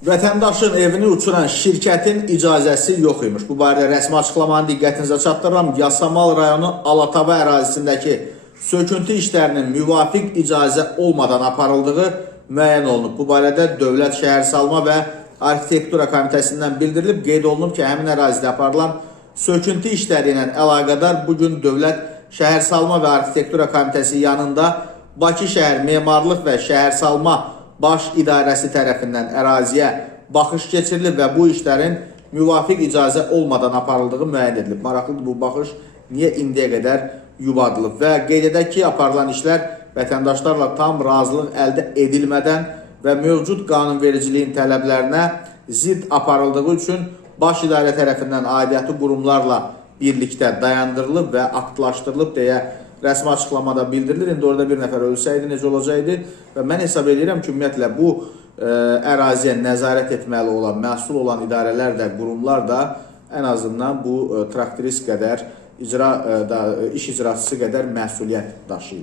Vətəndaşın evini uçuran şirkətin icazəsi yox imiş. Bu barədə rəsmi açıqlamanı diqqətinizə çatdırıram. Yasamal rayonu Alatava ərazisindəki söküntü işlərinin müvafiq icazə olmadan aparıldığı müəyyən olunub. Bu barədə Dövlət Şəhərsalma və Arxitektura Komitəsindən bildirilib. Qeyd olunub ki, həmin ərazidə aparılan söküntü işləri ilə əlaqədar bugün Dövlət Şəhərsalma və Arxitektura Komitəsi yanında Bakı şəhər Memarlıq və Şəhərsalma Baş İdarəsi tərəfindən əraziyə baxış keçirilib və bu işlərin müvafiq icazə olmadan aparıldığı müəyyən edilib. Maraqlıdır bu baxış niyə indiyə qədər yubadılıb və qeyd edək ki, aparılan işlər vətəndaşlarla tam razılıq əldə edilmədən və mövcud qanunvericiliyin tələblərinə zidd aparıldığı üçün Baş İdarə tərəfindən aidiyyatı qurumlarla birlikdə dayandırılıb və aktlaşdırılıb deyə rəsmi açıqlamada bildirilir. İndi orada bir nəfər ölsəydi necə olacaqdı və mən hesab edirəm ki, ümumiyyətlə bu əraziyə nəzarət etməli olan, məsul olan idarələr də, qurumlar da ən azından bu traktorist qədər, iş icraçısı qədər məsuliyyət daşıyırlar.